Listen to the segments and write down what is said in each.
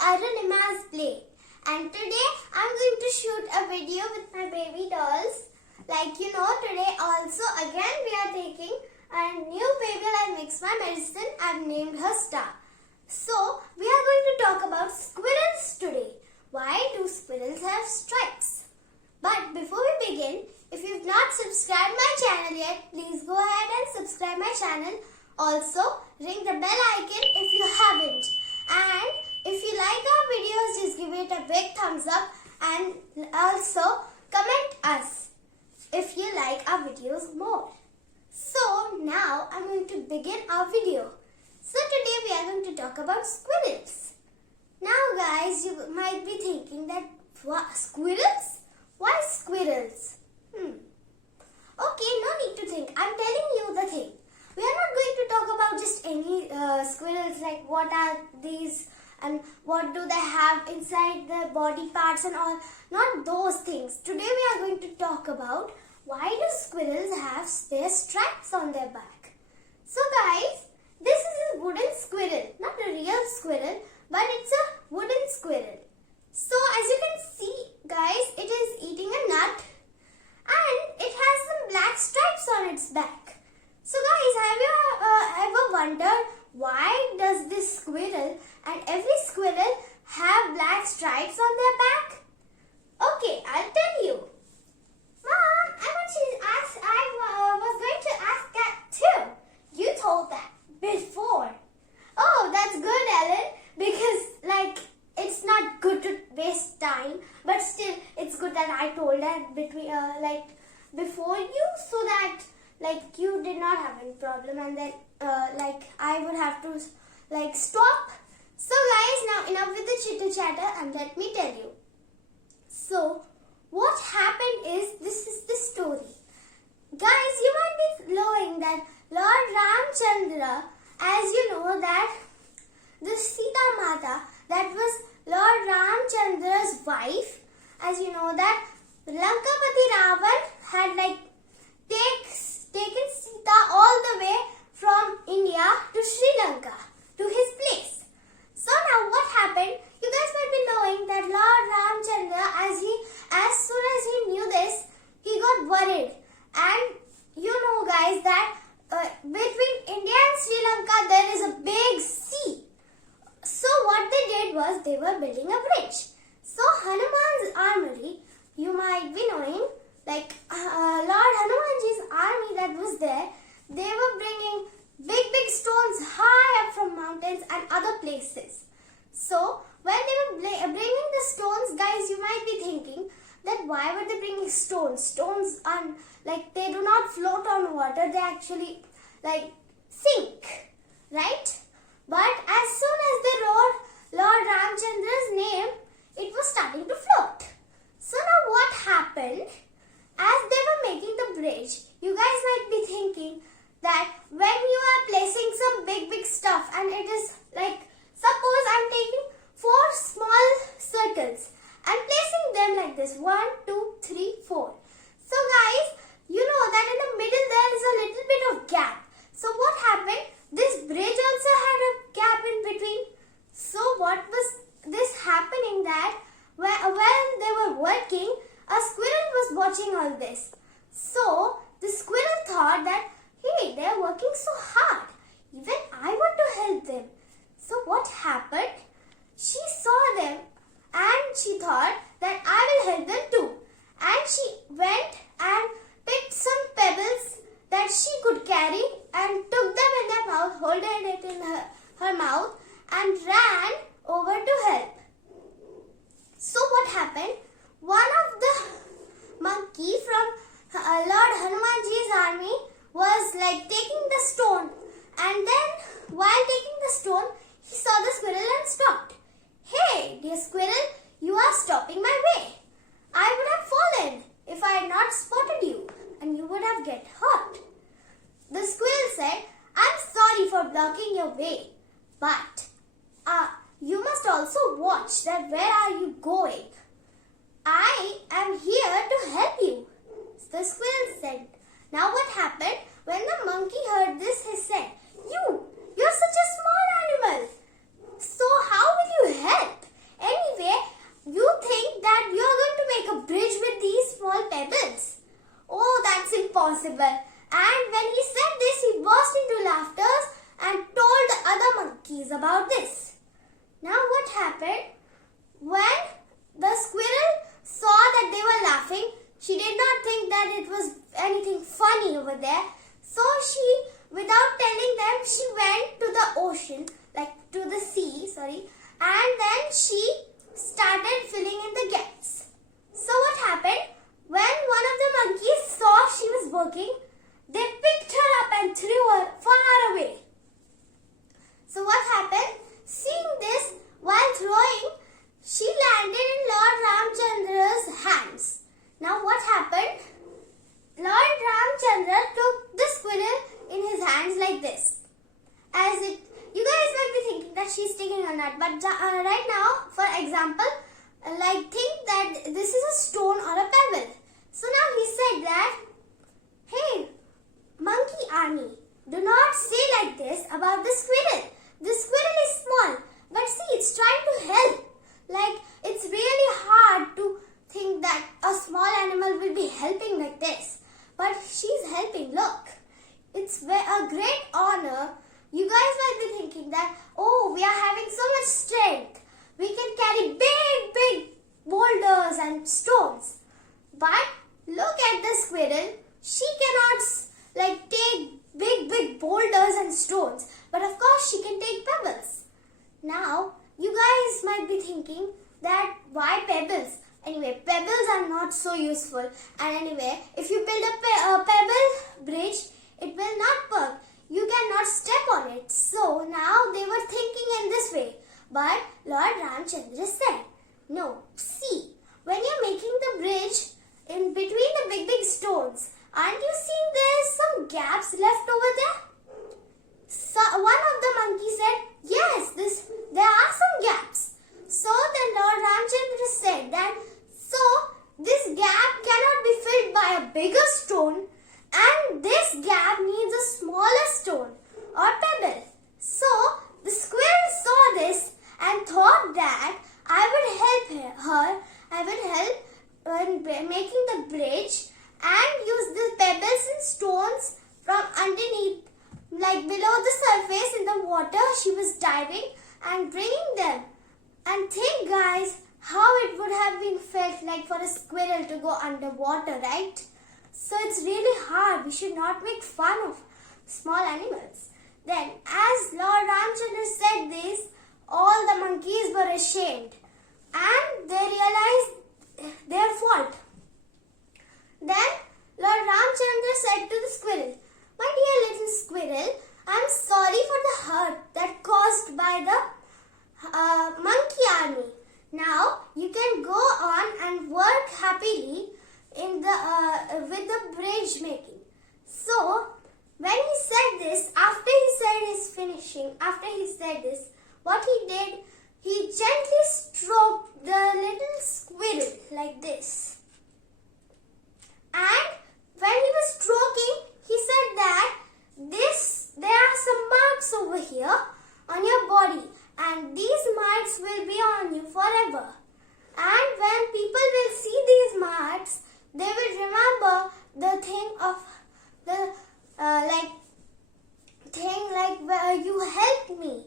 Arunima's play, and today I'm going to shoot a video with my baby dolls. Today also again we are taking a new baby like Mix My Medicine. I've named her Star. So we are going to talk about squirrels today. Why do squirrels have stripes? But before we begin, if you've not subscribed my channel yet, please go ahead and subscribe my channel. Also, ring the bell icon if you haven't. And if you like our videos, just give it a big thumbs up and also comment us if you like our videos more. So now I'm going to begin our video. So today we are going to talk about squirrels. Now guys, you might be thinking that what, squirrels? Why squirrels? Okay, no need to think. I'm telling you the thing. We are not going to talk about just any squirrels, like what are these and what do they have inside their body parts and all. Not those things. Today we are going to talk about why do squirrels have their stripes on their back. So guys, this is a wooden squirrel. Not a real squirrel, but it's a wooden squirrel. So as you can see guys, it is eating a nut and it has some black stripes on its back. So guys, have you ever wondered why does this squirrel and every squirrel have black stripes on their back? Okay, I'll tell you. Mom, I was going to ask that too. You told that before. Oh, that's good, Ellen, because it's not good to waste time, but still it's good that I told that before you, so that you did not have any problem, and then I would have to stop. So guys, now enough with the chitter chatter and let me tell you. So what happened is, this is the story. Guys, you might be knowing that Lord Ramchandra, as you know that the Sita Mata, that was Lord Ramchandra's wife, as you know that Lankapati Ravan had taken Sita all the way from India to Sri Lanka, to his place. So now what happened? You guys might be knowing that Lord Ramchandra, as soon as he knew this, he got worried. And you know guys that between India and Sri Lanka there is a big sea. So what they did was they were building a bridge. So Hanuman's armory, you might be knowing, Lord Hanumanji's army that was there, they were bringing big stones high up from mountains and other places. So when they were bringing the stones, guys, you might be thinking that why were they bringing stones? Stones are they do not float on water, they actually sink, right? But as soon as they wrote Lord Ramchandra's name, it was starting to float. So now what happened? As they were making the bridge, you guys might be thinking that when you are placing some big stuff, and it is suppose I'm taking 4 small circles and placing them like this, 1, 2, 3, 4. So guys, you know that in the middle there is a little bit of gap. So what happened? This bridge also had a gap in between. So what was this happening that when they were working, a squirrel was watching all this. So the squirrel thought that, hey, they are working so hard. Even I want to help them. So what happened? She saw them and she thought that I will help them too. And she went and picked some pebbles that she could carry and took them in her mouth, holding it in her mouth, and ran over to help. So what happened? One of the monkey from Lord Hanumanji's army was taking the stone, and then while taking the stone, he saw the squirrel and stopped. Hey, dear squirrel, you are stopping my way. I would have fallen if I had not spotted you, and you would have get hurt. The squirrel said, I'm sorry for blocking your way, but you must also watch that where are you going. I am here to help you. The squirrel said. Now what happened? When the monkey heard this, he said, you're such a small animal. So how will you help? pebble. And when he said this, he burst into laughter and told the other monkeys about this. Now what happened? When the squirrel saw that they were laughing, she did not think that it was anything funny over there. So she, without telling them, she went to the ocean, like to the sea, and then she started filling in the gaps. So what happened? When one of the monkeys saw she was working, they picked her up and threw her far away. So what happened? Seeing this, while throwing, she landed in Lord Ramchandra's hands. Now what happened? Lord Ramchandra took the squirrel in his hands like this. You guys might be thinking that she's taking a nut, but right now, for example, think that this is a stone or a pebble. So now he said that, hey, monkey army, do not say like this about the squirrel. The squirrel is small, but see, it's trying to help. It's really hard to think that a small animal will be helping like this. But she's helping, look. It's a great honor. You guys might be thinking that, oh, we are having so much strength. We can carry big boulders and stones. But look at the squirrel. She cannot take big boulders and stones. But of course she can take pebbles. Now, you guys might be thinking that why pebbles? Anyway, pebbles are not so useful. And anyway, if you build a pebble bridge, it will not work. You cannot step on it. So now they were thinking in this way. But Lord Ramchandra said, no, see, when you're making the bridge in between the big stones, aren't you seeing there's some gaps left over there? So one of the monkeys said, yes, there are some gaps. So then Lord Ramchandra said that, so this gap cannot be filled by a bigger stone, and this gap needs a smaller stone or pebble. So the squirrel saw this and thought that I would help her. I would help in making the bridge and use the pebbles and stones from underneath, below the surface in the water. She was diving and bringing them. And think, guys, how it would have been felt like for a squirrel to go underwater, right? So it's really hard. We should not make fun of small animals. Then, as Lord Ramchandra said this, all the monkeys were ashamed and they realized their fault. Then, Lord Ramchandra said to the squirrel, my dear little squirrel, I am sorry for the hurt that caused by the monkey army. Now, you can go on and work happily with the bridge making. So, when he said this, after he said this, what he did, he gently stroked the little squirrel like this. And when he was stroking, he said that there are some marks over here on your body, and these marks will be on you forever. And when people will see these marks, they will remember the thing of the where you helped me.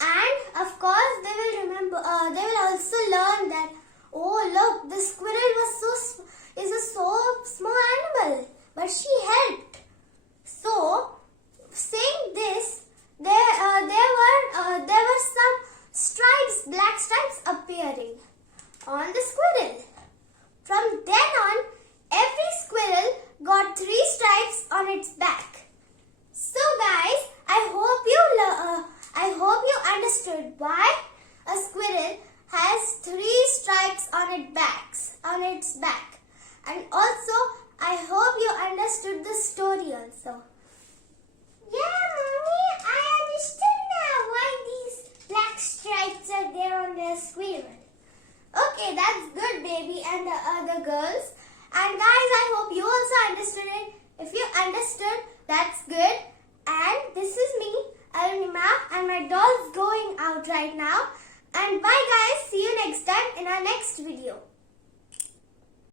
And of course, they will remember. They will also learn that, oh look, the squirrel is a so small animal, but she helped. So, saying this, there were some black stripes appearing on the squirrel. From then on, every squirrel got 3 stripes on its back. So guys, I hope you understood why a squirrel has 3 stripes on its back. And also, I hope you understood the story also. Yeah, Mommy, I understood now why these black stripes are there on the squirrel. Okay, that's good, baby, and the other girls. And guys, I hope you also understood it. If you understood, that's good. And this is me, Arunima, and my doll's going out right now. And bye guys, see you next time in our next video.